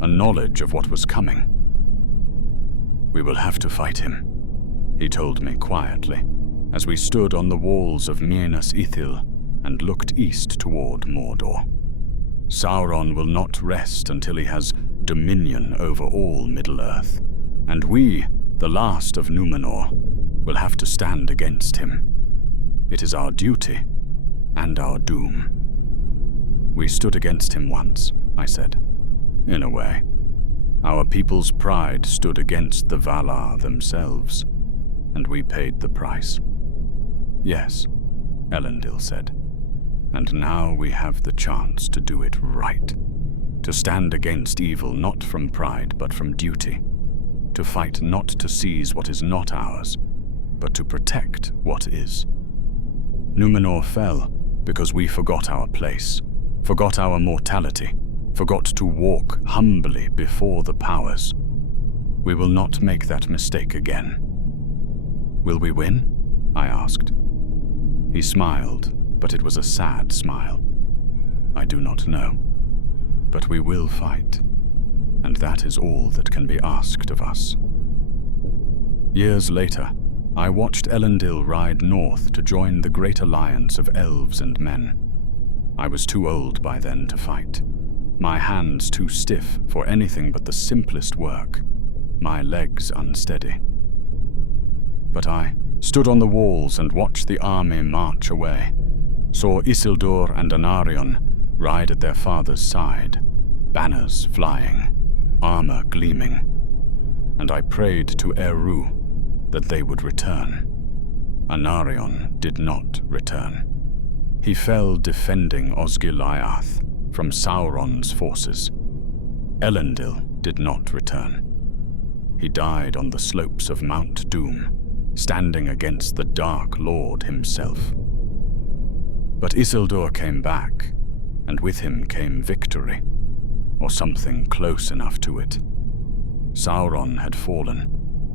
a knowledge of what was coming. "We will have to fight him," he told me quietly, as we stood on the walls of Minas Ithil and looked east toward Mordor. "Sauron will not rest until he has dominion over all Middle-earth, and we, the last of Númenor, will have to stand against him. It is our duty and our doom." "We stood against him once," I said. "In a way. Our people's pride stood against the Valar themselves, and we paid the price." "Yes," Elendil said. "And now we have the chance to do it right. To stand against evil not from pride but from duty. To fight not to seize what is not ours, but to protect what is. Númenor fell because we forgot our place, forgot our mortality, forgot to walk humbly before the powers. We will not make that mistake again." "Will we win?" I asked. He smiled, but it was a sad smile. "I do not know. But we will fight, and that is all that can be asked of us." Years later, I watched Elendil ride north to join the great alliance of elves and men. I was too old by then to fight, my hands too stiff for anything but the simplest work, my legs unsteady. But I stood on the walls and watched the army march away, saw Isildur and Anarion ride at their father's side, banners flying, armor gleaming, and I prayed to Eru that they would return. Anarion did not return. He fell defending Osgiliath from Sauron's forces. Elendil did not return. He died on the slopes of Mount Doom, standing against the Dark Lord himself. But Isildur came back, and with him came victory, or something close enough to it. Sauron had fallen,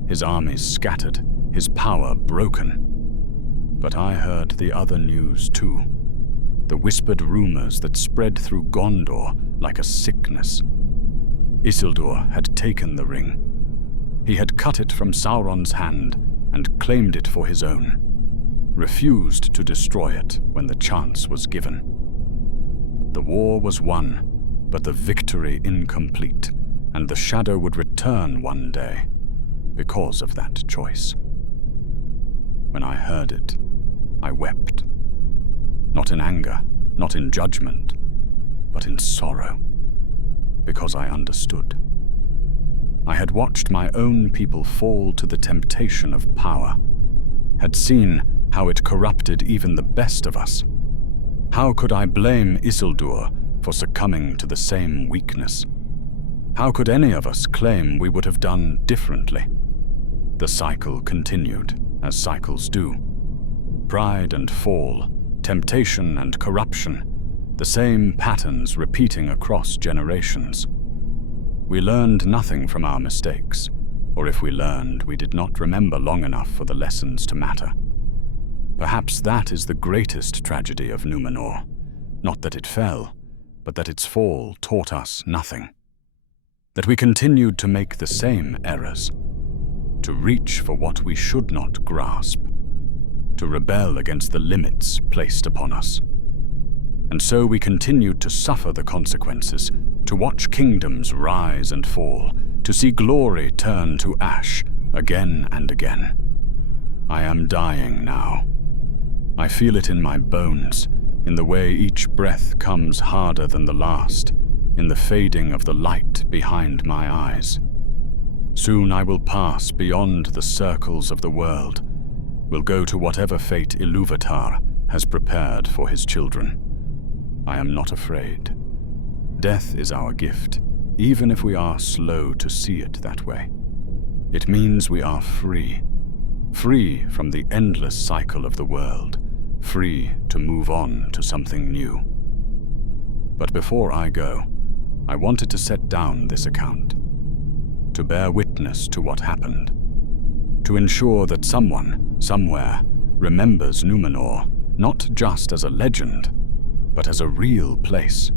his armies scattered, his power broken. But I heard the other news too, the whispered rumors that spread through Gondor like a sickness. Isildur had taken the ring. He had cut it from Sauron's hand and claimed it for his own, refused to destroy it when the chance was given. The war was won, but the victory incomplete, and the shadow would return one day because of that choice. When I heard it, I wept. Not in anger, not in judgment, but in sorrow, because I understood. I had watched my own people fall to the temptation of power, had seen how it corrupted even the best of us. How could I blame Isildur for succumbing to the same weakness? How could any of us claim we would have done differently? The cycle continued, as cycles do. Pride and fall, temptation and corruption, the same patterns repeating across generations. We learned nothing from our mistakes, or if we learned, we did not remember long enough for the lessons to matter. Perhaps that is the greatest tragedy of Númenor, not that it fell, but that its fall taught us nothing. That we continued to make the same errors, to reach for what we should not grasp, to rebel against the limits placed upon us. And so we continued to suffer the consequences, to watch kingdoms rise and fall, to see glory turn to ash again and again. I am dying now. I feel it in my bones, in the way each breath comes harder than the last, in the fading of the light behind my eyes. Soon I will pass beyond the circles of the world, will go to whatever fate Ilúvatar has prepared for his children. I am not afraid. Death is our gift, even if we are slow to see it that way. It means we are free. Free from the endless cycle of the world, free to move on to something new. But before I go, I wanted to set down this account, to bear witness to what happened, to ensure that someone, somewhere, remembers Númenor not just as a legend, but as a real place,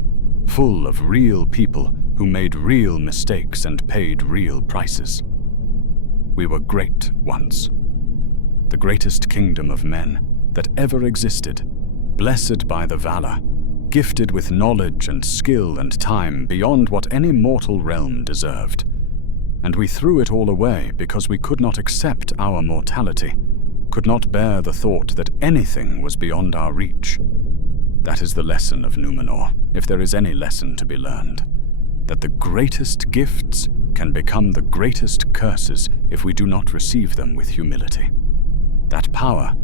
full of real people who made real mistakes and paid real prices. We were great once, the greatest kingdom of men that ever existed, blessed by the valor, gifted with knowledge and skill and time beyond what any mortal realm deserved. And we threw it all away because we could not accept our mortality, could not bear the thought that anything was beyond our reach. That is the lesson of Númenor, if there is any lesson to be learned, that the greatest gifts can become the greatest curses if we do not receive them with humility. That power,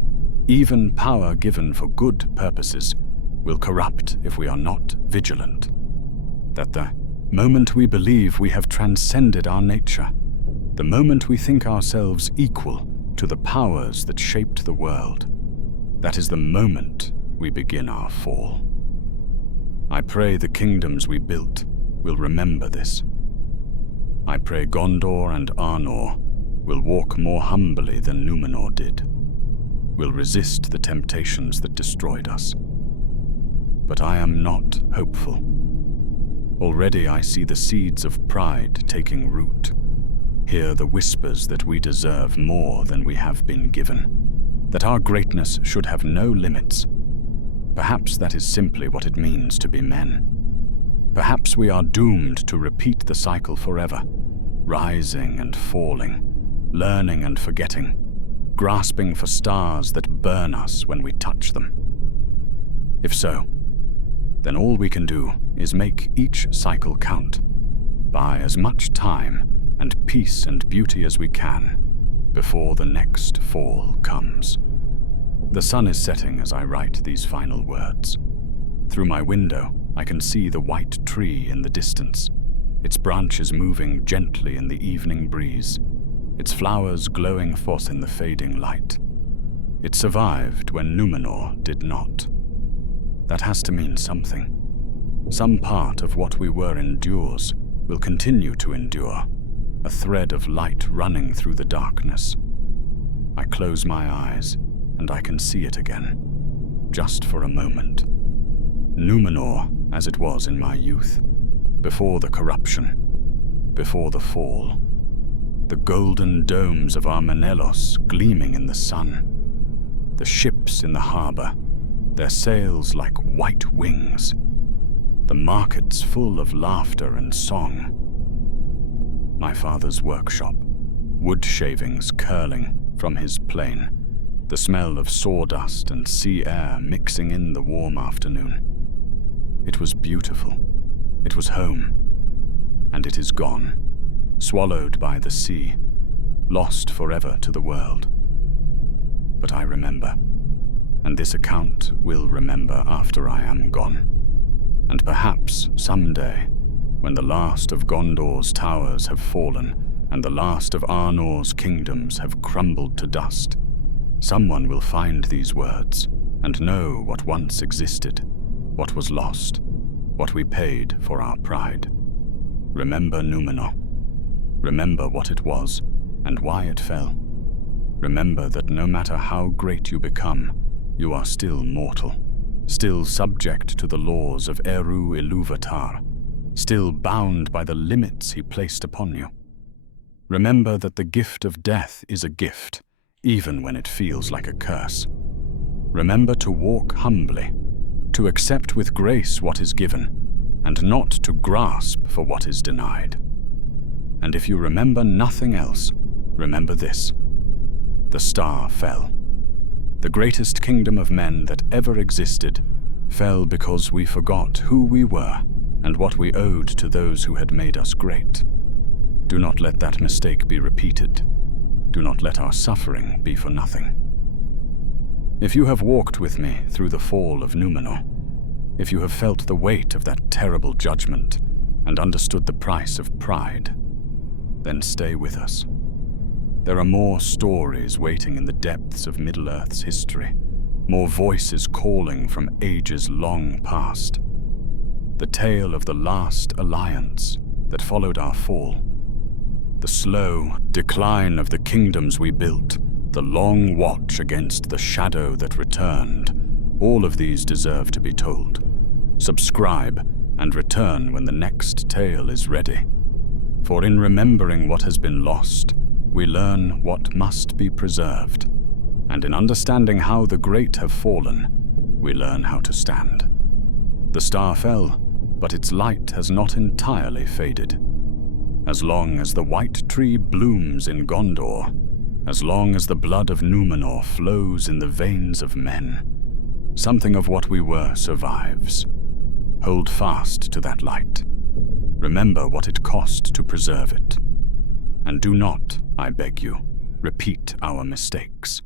even power given for good purposes, will corrupt if we are not vigilant. That the moment we believe we have transcended our nature, the moment we think ourselves equal to the powers that shaped the world, that is the moment we begin our fall. I pray the kingdoms we built will remember this. I pray Gondor and Arnor will walk more humbly than Númenor did, will resist the temptations that destroyed us. But I am not hopeful. Already I see the seeds of pride taking root, hear the whispers that we deserve more than we have been given, that our greatness should have no limits. Perhaps that is simply what it means to be men. Perhaps we are doomed to repeat the cycle forever, rising and falling, learning and forgetting, grasping for stars that burn us when we touch them. If so, then all we can do is make each cycle count, buy as much time and peace and beauty as we can before the next fall comes. The sun is setting as I write these final words. Through my window, I can see the white tree in the distance, its branches moving gently in the evening breeze, its flowers glowing forth in the fading light. It survived when Númenor did not. That has to mean something. Some part of what we were endures will continue to endure, a thread of light running through the darkness. I close my eyes, and I can see it again, just for a moment. Númenor as it was in my youth, before the corruption, before the fall. The golden domes of Armenelos gleaming in the sun. The ships in the harbor, their sails like white wings. The markets full of laughter and song. My father's workshop, wood shavings curling from his plane, the smell of sawdust and sea air mixing in the warm afternoon. It was beautiful. It was home. And it is gone, swallowed by the sea, lost forever to the world. But I remember, and this account will remember after I am gone. And perhaps someday, when the last of Gondor's towers have fallen and the last of Arnor's kingdoms have crumbled to dust, someone will find these words and know what once existed, what was lost, what we paid for our pride. Remember Númenor. Remember what it was and why it fell. Remember that no matter how great you become, you are still mortal, still subject to the laws of Eru Ilúvatar, still bound by the limits he placed upon you. Remember that the gift of death is a gift, even when it feels like a curse. Remember to walk humbly, to accept with grace what is given, and not to grasp for what is denied. And if you remember nothing else, remember this: The star fell. The greatest kingdom of men that ever existed fell because we forgot who we were and what we owed to those who had made us great. Do not let that mistake be repeated. Do not let our suffering be for nothing. If you have walked with me through the fall of Númenor, if you have felt the weight of that terrible judgment and understood the price of pride, then stay with us. There are more stories waiting in the depths of Middle-earth's history, more voices calling from ages long past. The tale of the last alliance that followed our fall, the slow decline of the kingdoms we built, the long watch against the shadow that returned, all of these deserve to be told. Subscribe and return when the next tale is ready. For in remembering what has been lost, we learn what must be preserved, and in understanding how the great have fallen, we learn how to stand. The star fell, but its light has not entirely faded. As long as the white tree blooms in Gondor, as long as the blood of Númenor flows in the veins of men, something of what we were survives. Hold fast to that light. Remember what it cost to preserve it. And do not, I beg you, repeat our mistakes.